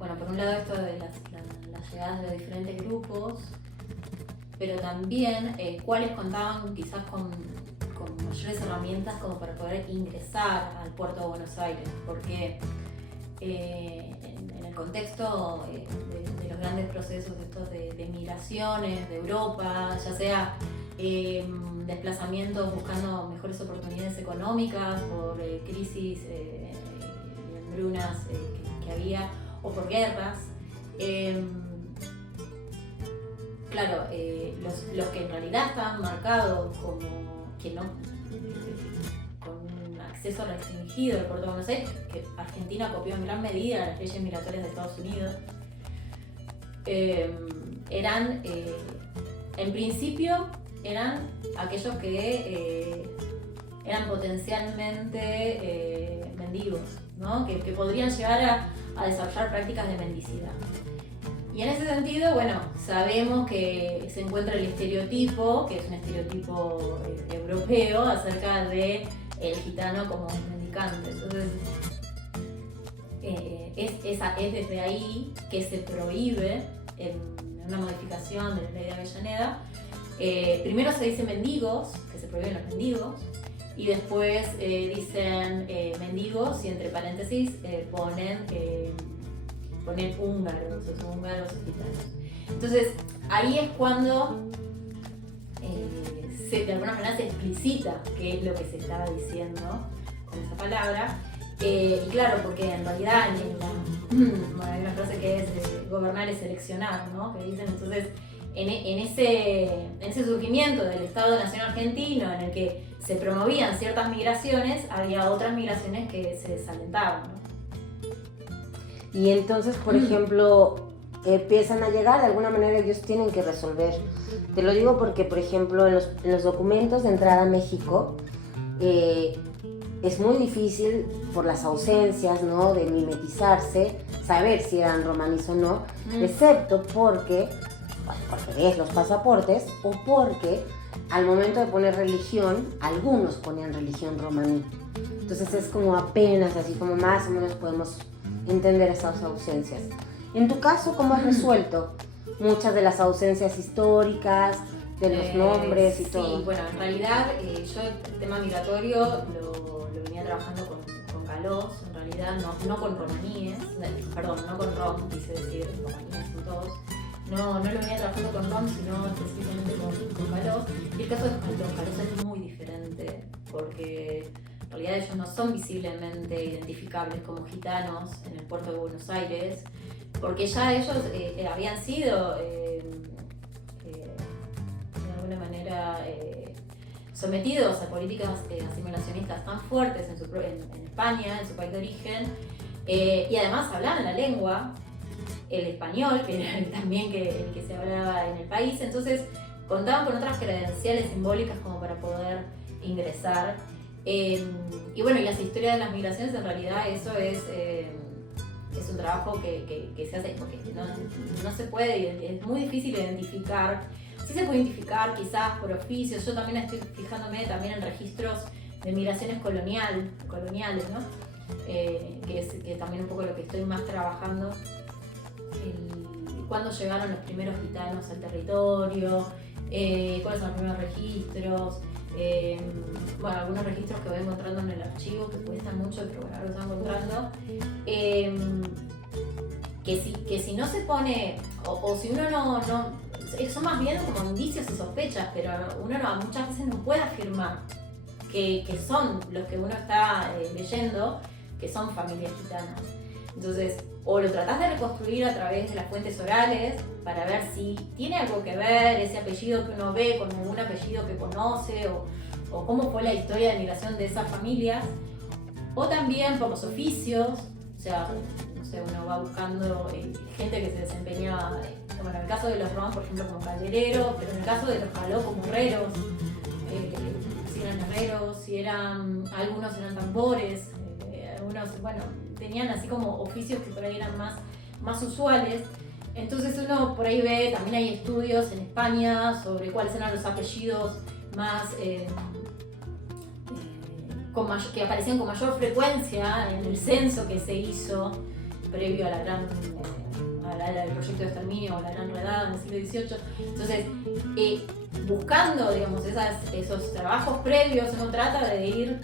bueno, por un lado esto de las llegadas de los diferentes grupos, pero también cuáles contaban quizás con mayores herramientas como para poder ingresar al puerto de Buenos Aires, porque en el contexto de los grandes procesos estos de migraciones de Europa, ya sea desplazamientos buscando mejores oportunidades económicas por crisis y hambrunas que había, o por guerras. Claro, los que en realidad estaban marcados como que no, con un acceso restringido al puerto de Buenos Aires, que Argentina copió en gran medida las leyes migratorias de Estados Unidos, eran, en principio, eran aquellos que eran potencialmente mendigos, ¿no? que podrían llegar a desarrollar prácticas de mendicidad. Y en ese sentido, bueno, sabemos que se encuentra el estereotipo, que es un estereotipo europeo, acerca de el gitano como un mendicante. Entonces, es desde ahí que se prohíbe, en una modificación de la ley de Avellaneda, primero se dice mendigos, que se prohíben los mendigos, y después dicen mendigos y entre paréntesis ponen húngaros, o son húngaros o gitanos. Entonces, ahí es cuando de alguna manera se explicita qué es lo que se estaba diciendo con esa palabra. Y claro, porque en realidad hay una frase que es gobernar es seleccionar, ¿no? Que dicen, entonces, en ese surgimiento del Estado-Nación argentino, en el que se promovían ciertas migraciones, había otras migraciones que se desalentaban, ¿no? Y entonces, por ejemplo, empiezan a llegar, de alguna manera ellos tienen que resolver. Te lo digo porque, por ejemplo, en los documentos de entrada a México, es muy difícil por las ausencias, ¿no?, de mimetizarse, saber si eran romaníes o no, excepto porque ves los pasaportes o porque al momento de poner religión, algunos ponían religión romaní. Entonces es como apenas, así como más o menos podemos entender esas ausencias. En tu caso, ¿cómo has resuelto muchas de las ausencias históricas, de los nombres y todo? Sí, bueno, en realidad yo el tema migratorio lo venía trabajando con Calós, en realidad no con romaníes, perdón, no con rom, quise decir, romaníes son todos. No lo venía trabajando con rom, sino específicamente con Calós. Y el caso de Calós es muy diferente, porque en realidad ellos no son visiblemente identificables como gitanos en el puerto de Buenos Aires, porque ya ellos habían sido de alguna manera sometidos a políticas asimilacionistas tan fuertes en España, en su país de origen, y además hablaban la lengua, el español, que era también el que se hablaba en el país, entonces contaban con otras credenciales simbólicas como para poder ingresar. Y bueno, y las historias de las migraciones, en realidad eso es un trabajo que se hace porque no se puede, es muy difícil identificar. Sí se puede identificar quizás por oficios. Yo también estoy fijándome también en registros de migraciones coloniales, ¿no? Que es también un poco lo que estoy más trabajando. Cuándo llegaron los primeros gitanos al territorio, cuáles son los primeros registros. Bueno, algunos registros que voy encontrando en el archivo que cuestan mucho, pero bueno, ahora los estoy encontrando. Que si no se pone, o si uno no, son más bien como indicios y sospechas, pero uno muchas veces no puede afirmar que son los que uno está leyendo, que son familias gitanas. Entonces, o lo tratás de reconstruir a través de las fuentes orales para ver si tiene algo que ver ese apellido que uno ve con algún apellido que conoce, o cómo fue la historia de migración de esas familias, o también por los oficios, o sea, no sé, uno va buscando gente que se desempeñaba, bueno, en el caso de los rom, por ejemplo, como caldereros, pero en el caso de los caló como herreros, si eran herreros, algunos eran tambores, algunos, bueno, tenían así como oficios que por ahí eran más usuales. Entonces uno por ahí ve, también hay estudios en España sobre cuáles eran los apellidos más que aparecían con mayor frecuencia en el censo que se hizo previo a la gran, al proyecto de exterminio o la gran redada en el siglo XVIII. Entonces, buscando, digamos, esos trabajos previos, uno trata de ir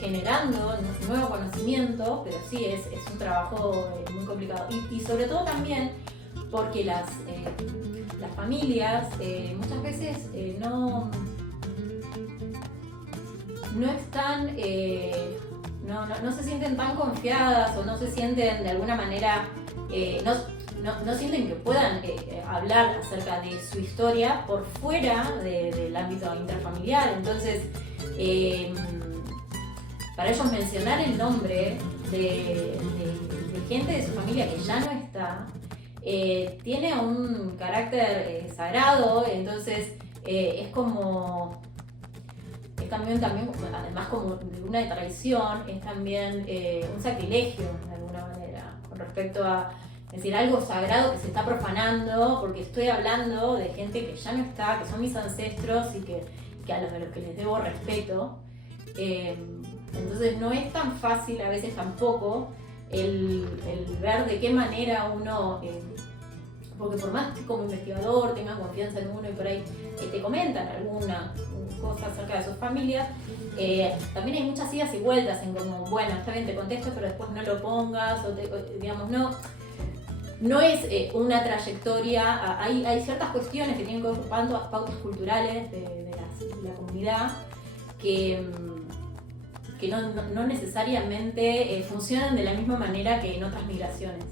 generando nuevo conocimiento, pero sí es un trabajo muy complicado. Y sobre todo también porque las familias muchas veces no están, no se sienten tan confiadas o no se sienten de alguna manera, no sienten que puedan hablar acerca de su historia por fuera del ámbito intrafamiliar. Entonces, para ellos mencionar el nombre de gente de su familia que ya no está, tiene un carácter sagrado. Entonces es como, es también además como de una traición, es también un sacrilegio de alguna manera con respecto a, es decir, algo sagrado que se está profanando porque estoy hablando de gente que ya no está, que son mis ancestros y que a los que les debo respeto. Entonces no es tan fácil a veces tampoco el ver de qué manera uno, porque por más que como investigador tenga confianza en uno y por ahí te comentan alguna cosa acerca de sus familias, también hay muchas idas y vueltas en como, bueno, está bien, te contesto, pero después no lo pongas, digamos, no es una trayectoria. Hay ciertas cuestiones que tienen que ver con pautas culturales de la comunidad que no necesariamente funcionan de la misma manera que en otras migraciones.